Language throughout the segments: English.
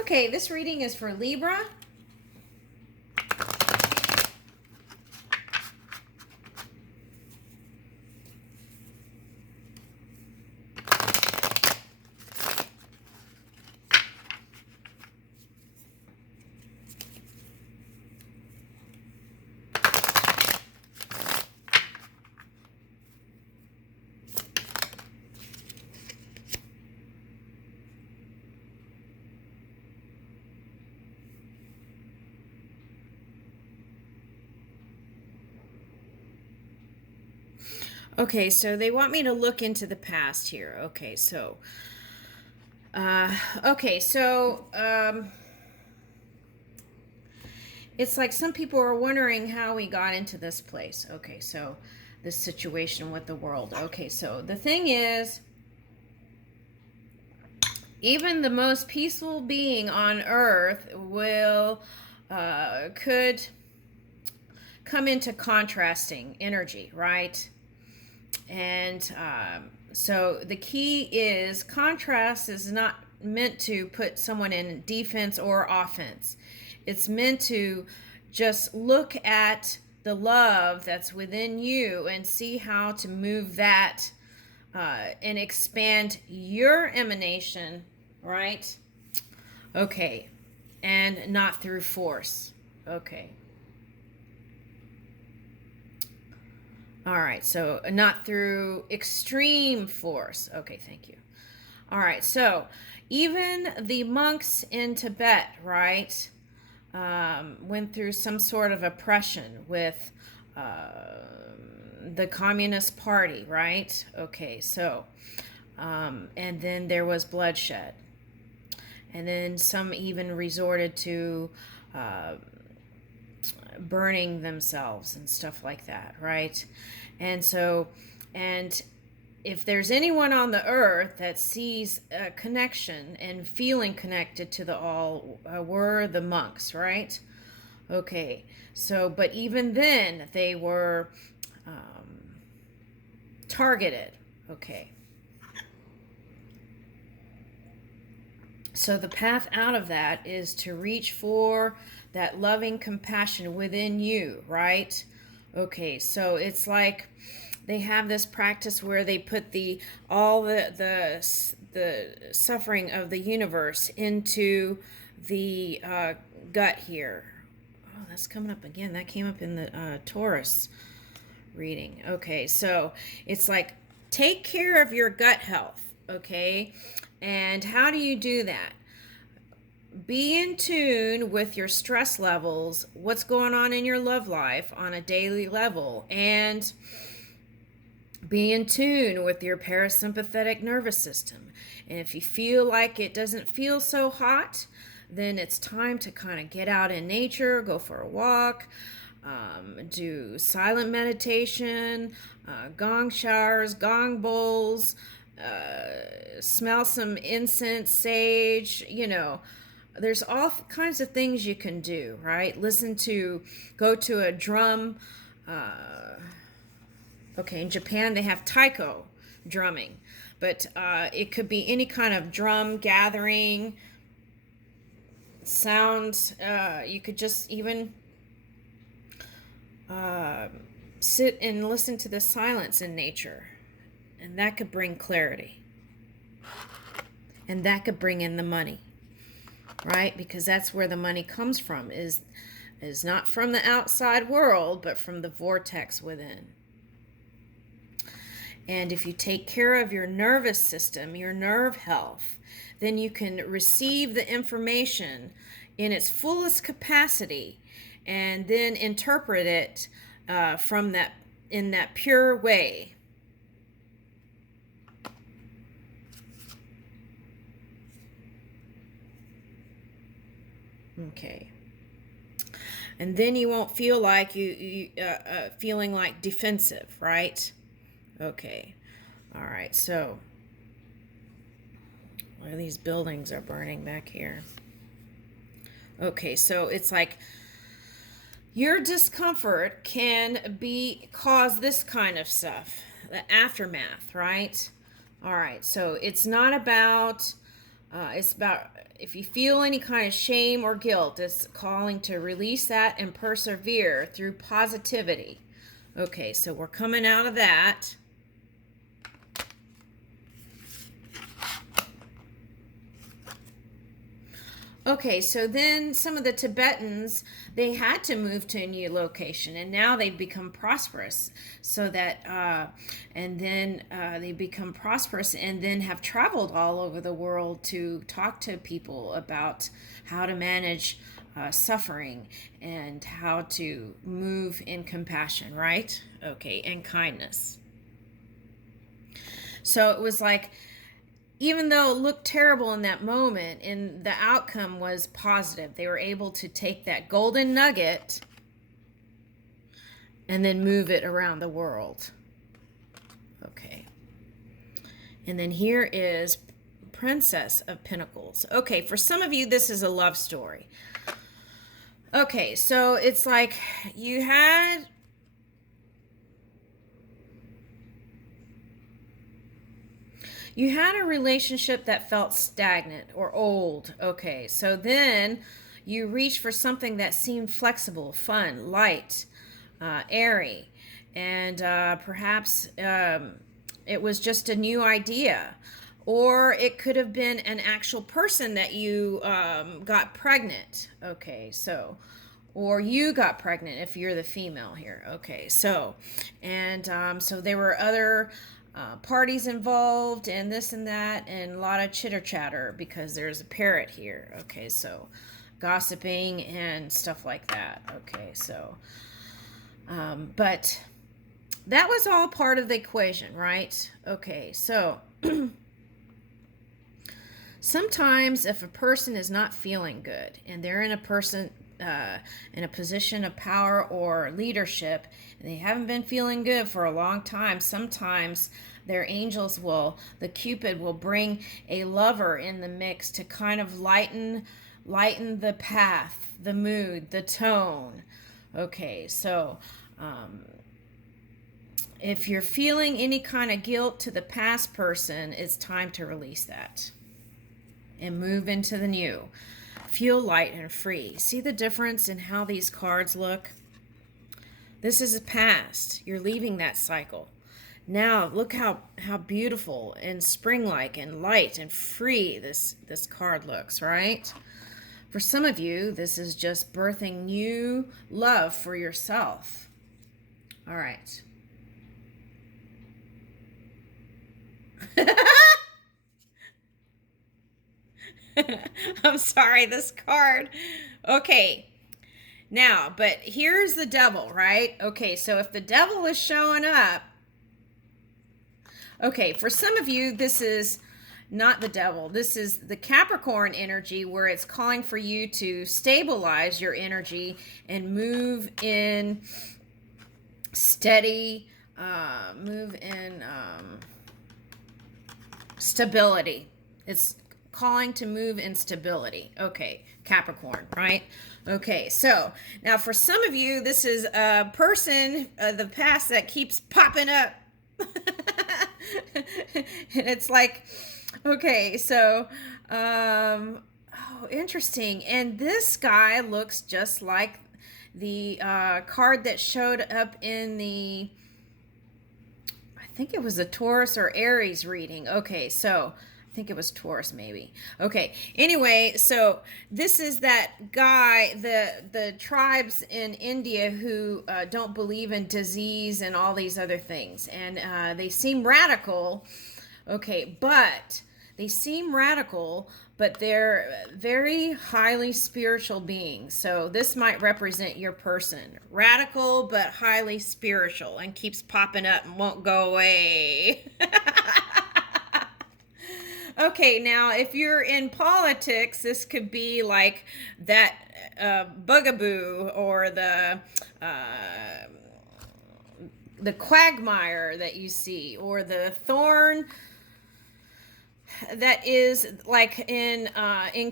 Okay, this reading is for Libra. Okay, so they want me to look into the past here. Okay, so it's like some people are wondering how we got into this place. Okay, so this situation with the world. Okay, so the thing is, even the most peaceful being on earth could come into contrasting energy, right? And so the key is contrast is not meant to put someone in defense or offense. It's meant to just look at the love that's within you and see how to move that and expand your emanation, right? Okay. And not through force. Okay. All right, so not through extreme force. Okay, thank you. All right, so even the monks in Tibet, right, went through some sort of oppression with the Communist Party, right? Okay, so, and then there was bloodshed. And then some even resorted to burning themselves and stuff like that, right? And so, and if there's anyone on the earth that sees a connection and feeling connected to the all, were the monks, right? Okay, so, but even then, they were targeted, okay. So the path out of that is to reach for that loving compassion within you, right? Okay, so it's like they have this practice where they put all the suffering of the universe into the gut here. Oh, that's coming up again. That came up in the Taurus reading. Okay, so it's like take care of your gut health, okay? And how do you do that? Be in tune with your stress levels, what's going on in your love life on a daily level, and be in tune with your parasympathetic nervous system. And if you feel like it doesn't feel so hot, then it's time to kind of get out in nature, go for a walk, do silent meditation, gong showers, gong bowls, smell some incense, sage, there's all kinds of things you can do, right? Go to a drum. Okay, in Japan they have taiko drumming, but it could be any kind of drum gathering, sounds. You could just even sit and listen to the silence in nature, and that could bring clarity, and that could bring in the money. Right? Because that's where the money comes from, is not from the outside world, but from the vortex within. And if you take care of your nervous system, your nerve health, then you can receive the information in its fullest capacity and then interpret it in that pure way. Okay. And then you won't feel like feeling like defensive, right? Okay. All right. So, where these buildings are burning back here. Okay. So it's like your discomfort can cause this kind of stuff, the aftermath, right? All right. So it's not about. if you feel any kind of shame or guilt, it's calling to release that and persevere through positivity. Okay, so we're coming out of that. Okay, so then some of the Tibetans, they had to move to a new location, and now they've become prosperous. So that, and then they become prosperous and then have traveled all over the world to talk to people about how to manage suffering and how to move in compassion, right? Okay, and kindness. So it was like, even though it looked terrible in that moment, and the outcome was positive, they were able to take that golden nugget and then move it around the world. Okay. And then here is Princess of Pinnacles. Okay, for some of you, this is a love story. Okay, so it's like you had a relationship that felt stagnant or old. Okay, so then you reached for something that seemed flexible, fun, light, airy, and perhaps it was just a new idea. Or it could have been an actual person that you got pregnant. Okay, so, or you got pregnant if you're the female here. Okay, so, and so there were other parties involved and this and that, and a lot of chitter chatter because there's a parrot here. Okay, so gossiping and stuff like that. Okay, so, but that was all part of the equation, right? Okay, so sometimes if a person is not feeling good and they're in a position of power or leadership, and they haven't been feeling good for a long time, sometimes their angels the Cupid will bring a lover in the mix to kind of lighten the path, the mood, the tone. Okay, so if you're feeling any kind of guilt to the past person, it's time to release that and move into the new. Feel light and free. See the difference in how these cards look? This is a past. You're leaving that cycle. Now, look how beautiful and spring-like and light and free this card looks, right? For some of you, this is just birthing new love for yourself. All right. I'm sorry, this card. Okay. Now, but here's the devil, right? Okay, so if the devil is showing up, okay, for some of you, this is not the devil. This is the Capricorn energy, where it's calling for you to stabilize your energy and move in steady, stability. It's calling to move in stability. Okay, Capricorn, right? Okay, so now for some of you, this is a person of the past that keeps popping up. And it's like, okay, so, oh, interesting. And this guy looks just like the card that showed up in the, I think it was the Taurus or Aries reading. Okay, so I think it was Taurus maybe. Okay, anyway, so this is that guy, the tribes in India who don't believe in disease and all these other things. And they seem radical. Okay, but they seem radical, but they're very highly spiritual beings. So this might represent your person. Radical, but highly spiritual, and keeps popping up and won't go away. Okay, now if you're in politics, this could be like that bugaboo or the quagmire that you see, or the thorn that is like in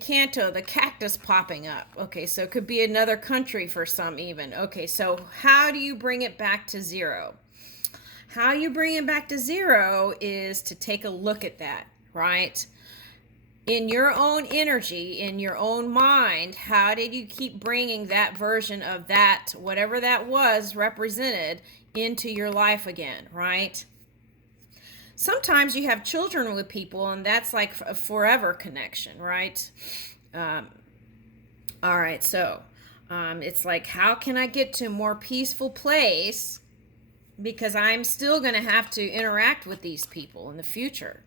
Canto, the cactus popping up. Okay, so it could be another country for some even. Okay, so how do you bring it back to zero? How you bring it back to zero is to take a look at that, right? in your own energy, in your own mind, how did you keep bringing that version of that, whatever that was represented, into your life again, right? Sometimes you have children with people, and that's like a forever connection, right? Um, all right, so it's like, how can I get to a more peaceful place? Because I'm still going to have to interact with these people in the future.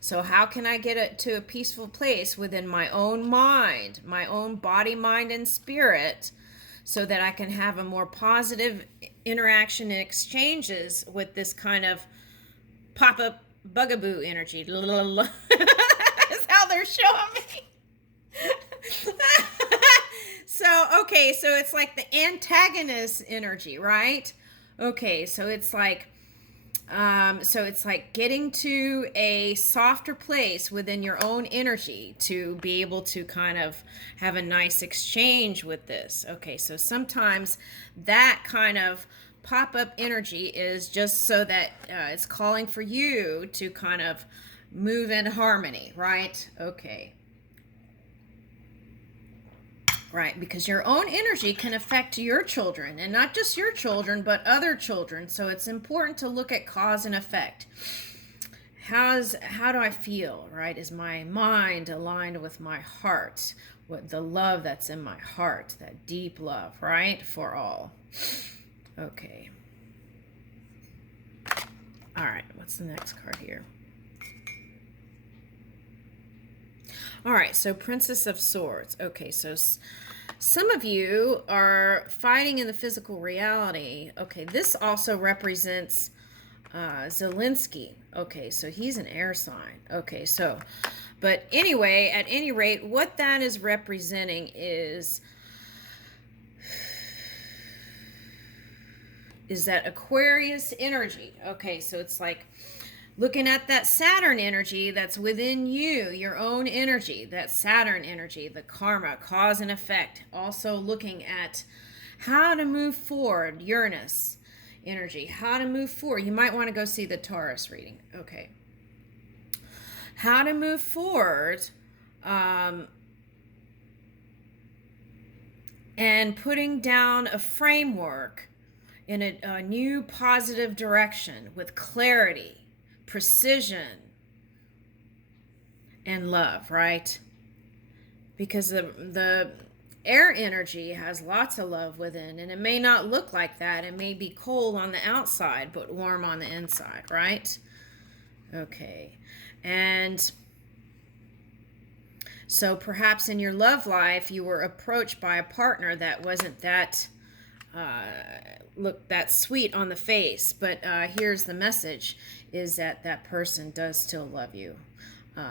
So how can I get it to a peaceful place within my own mind, my own body, mind, and spirit, so that I can have a more positive interaction and exchanges with this kind of pop-up bugaboo energy? That's how they're showing me. So, okay, so it's like the antagonist energy, right? Okay, so it's like getting to a softer place within your own energy to be able to kind of have a nice exchange with this. Okay, so sometimes that kind of pop-up energy is just so that it's calling for you to kind of move in harmony, right? Okay. Right, because your own energy can affect your children, and not just your children, but other children. So it's important to look at cause and effect. How do I feel, right? Is my mind aligned with my heart? What the love that's in my heart, that deep love, right? For all. Okay. All right, what's the next card here? All right, so Princess of Swords. Okay, so some of you are fighting in the physical reality. Okay, this also represents Zelensky. Okay, so he's an air sign. Okay, so, but anyway, at any rate, what that is representing is that Aquarius energy. Okay, so it's like looking at that Saturn energy that's within you, your own energy, that Saturn energy, the karma, cause and effect. Also looking at how to move forward, Uranus energy, how to move forward. You might want to go see the Taurus reading. Okay. How to move forward and putting down a framework in a new positive direction with clarity, precision, and love, right? Because the air energy has lots of love within, and it may not look like that. It may be cold on the outside, but warm on the inside, right? Okay. And so perhaps in your love life, you were approached by a partner that wasn't that look that sweet on the face, but here's the message, is that that person does still love you.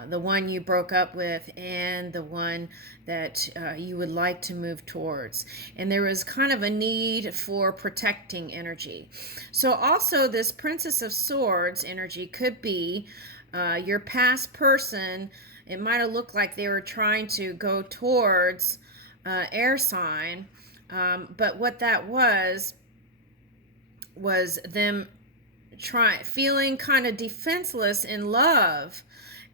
The one you broke up with and the one that you would like to move towards. And there was kind of a need for protecting energy. So also this Princess of Swords energy could be your past person. It might have looked like they were trying to go towards air sign, but what that was them feeling kind of defenseless in love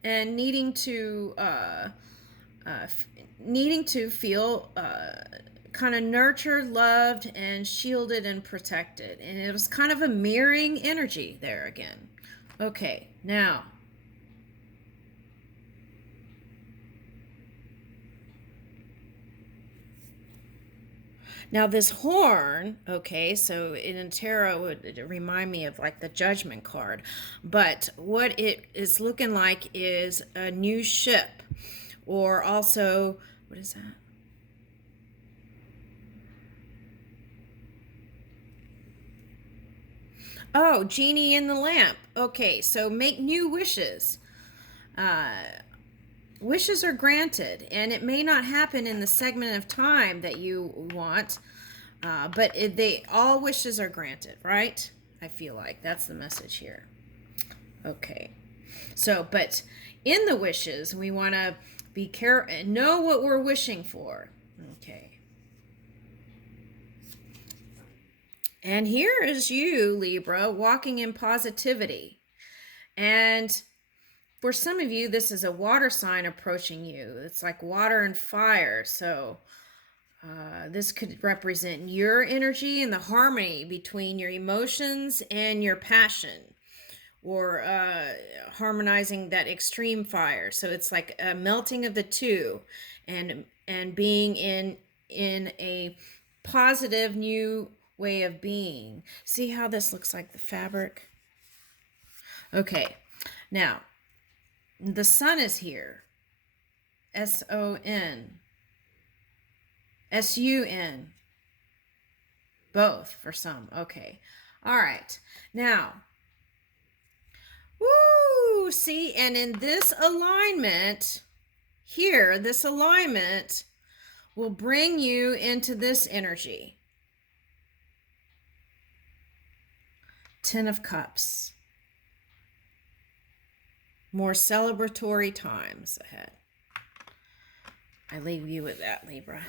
and needing to feel kind of nurtured, loved, and shielded and protected. And it was kind of a mirroring energy there again. Okay, now this horn, okay, so in tarot would remind me of like the Judgment card, but what it is looking like is a new ship, or also, what is that? Oh, genie in the lamp. Okay, so make new wishes. Wishes are granted, and it may not happen in the segment of time that you want, but all wishes are granted, right? I feel like that's the message here. Okay, so but in the wishes, we want to be careful, know what we're wishing for. Okay, and here is you, Libra, walking in positivity, and for some of you, this is a water sign approaching you. It's like water and fire. So this could represent your energy and the harmony between your emotions and your passion, or harmonizing that extreme fire. So it's like a melting of the two, and being in a positive new way of being. See how this looks like the fabric? Okay, now the sun is here. S-O-N. S-U-N. Both for some. Okay. All right. Now, woo! See, and in this alignment here, this alignment will bring you into this energy. Ten of Cups. More celebratory times ahead. I leave you with that, Libra.